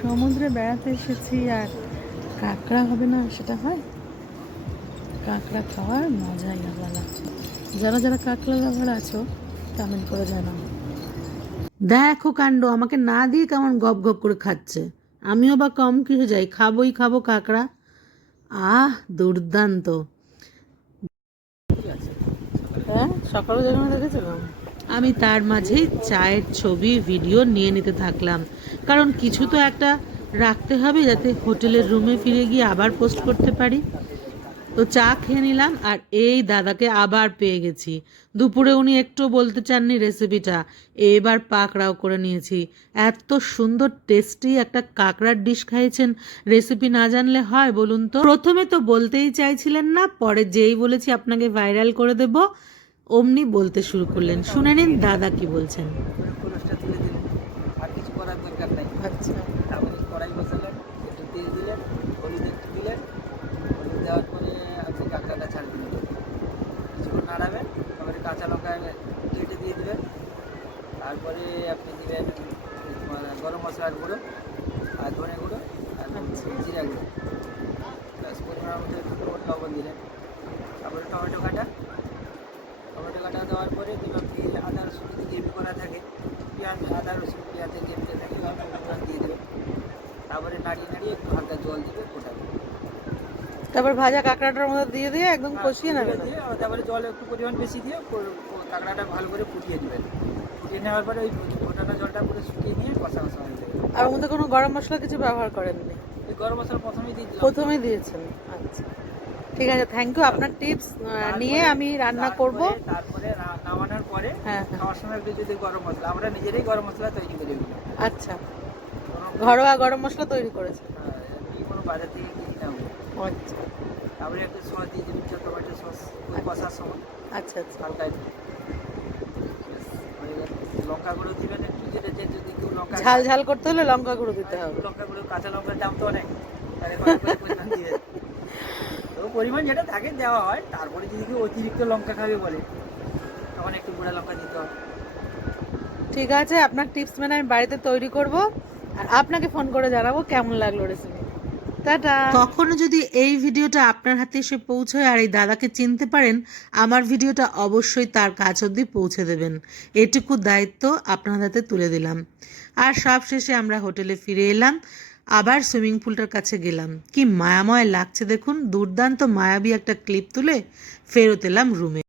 সমুদ্রে বেড়াতে এসেছি আর কাঁকড়া হবে না সেটা হয়? কাঁকড়া খাওয়ার মজাই আলাদা। যারা যারা কাঁকড়া লাভার আছো কমেন্ট করে জানাও। দেখো কাণ্ড, আমাকে না দিয়ে কেমন গপ গপ করে খাচ্ছে। আমিও বা কম কিসে যাই, খাবোই খাবো কাঁকড়া। আহ, দুর্দান্ত। হ্যাঁ, সকালে যখন দেখেছিলাম আমি, তার মাঝে চায়ের ছবি ভিডিও নিয়ে নিতে থাকলাম, কারণ কিছু তো একটা রাখতে হবে যাতে হোটেলের রুমে ফিরে গিয়ে আবার পোস্ট করতে পারি। তো চা খেয়ে নিলাম আর এই দাদাকে আবার পেয়ে গেছি। দুপুরে উনি একটু বলতে চাননি রেসিপিটা, এবার পাকড়াও করে নিয়েছি। এত সুন্দর টেস্টি একটা কাঁকড়ার ডিশ খাইয়েছেন, রেসিপি না জানলে হয় বলুন তো? প্রথমে তো বলতেই চাইছিলেন না, পরে যেই বলেছি আপনাকে ভাইরাল করে দেব অমনি বলতে শুরু করলেন। শুনে নিন দাদা কি বলছেন। খোলসটা তুলে দিলেন, আর কিছু করার দরকার নাই। আচ্ছা, তারপরে কড়াই বসালেন, একটু তেল দিলেন, হলুদ একটু দিলেন। হলুদ দেওয়ার পরে আপনি কাঁকড়াটা ছাড় দিলেন, কিছুক্ষণ নাড়াবেন। তারপরে কাঁচা লঙ্কা কেটে দিয়ে দেবেন। তারপরে আপনি দিবেন তোমার গরম মশলার গুঁড়ো আর ধনে গুঁড়ো আর জিরা গুঁড়ো, প্লাস পরিমাণ মতো একটু লবণ দিলেন। তারপরে টমেটো কাটা দেওয়ার পরে আপনি আদা রসুন যদি গ্রেভি করা থাকে, পেঁয়াজ আদা রসুন পেঁয়াজের গ্রেভিটা থাকে পেঁয়াজ দিয়ে দেবেন। তারপরে নাড়িয়ে নাড়িয়ে একটু হালকা জল দিবে ফোটাবে। তারপর ভাজা কাঁকড়াটার মধ্যে দিয়ে দিয়ে একদম কষিয়ে নেবেন। দিয়ে তারপরে জল একটু পরিমাণ বেশি দিয়ে কাঁকড়াটা ভালো করে ফুটিয়ে দেবেন। ফুটিয়ে নেওয়ার পরে ওই ফোটানো জলটা পুরো শুকিয়ে নিয়ে কষা কষা হয়ে যাবে। আর ওর মধ্যে কোনো গরম মশলা কিছু ব্যবহার করেননি? এই গরম মশলা প্রথমেই দিয়ে দিলাম। প্রথমেই দিয়েছেন, আচ্ছা ঠিক আছে, থ্যাংক ইউ। আপনার টিপস নিয়ে আমি রান্না করব। তারপরে নামানোর পরে হ্যাঁ, খাওয়ার সময় একটু যদি গরম মশলা, আমরা নিজেরাই গরম মশলা তৈরি করে দিই। আচ্ছা, ঘরোয়া গরম মশলা তৈরি করেছেন? আমি কোনো বাজার থেকে কিনি না। আচ্ছা তারপরে একটু সস দিয়ে দিবি, টমেটো সস কষার সময় আচ্ছা আচ্ছা। হালকা একটু হয়ে গেল। লঙ্কা গুঁড়ো দিবেন একটু, যেটা যে যদি কেউ লঙ্কা ঝাল ঝাল করতে হলে লঙ্কা গুঁড়ো দিতে হবে। লঙ্কা গুঁড়ো, কাঁচা লঙ্কার দাম তো অনেক, তাহলে পরিমাণ দিবেন। তো পরিমাণ যেটা থাকে দেওয়া হয়। তারপরে যদি কেউ অতিরিক্ত লঙ্কা খাবে বলে তখন একটু গুঁড়া লঙ্কা দিতে হবে। ঠিক আছে, আপনার টিপস মেনে আমি বাড়িতে তৈরি করব আর আপনাকে ফোন করে জানাবো কেমন লাগলো রেসিপি। টাটা। কখনো যদি এই ভিডিওটা আপনার হাতে এসে পৌঁছয় আর এই দাদাকে চিনতে পারেন, আমার ভিডিওটা অবশ্যই তার কাছ অবধি পৌঁছে দেবেন। এটুকু দায়িত্ব আপনার হাতে তুলে দিলাম। আর সব শেষে আমরা হোটেলে ফিরে এলাম, আবার সুইমিং পুলটার কাছে গেলাম। কি মায়াময় লাগছে দেখুন, দুর্দান্ত মায়াবী একটা ক্লিপ তুলে ফেরত এলাম রুমে।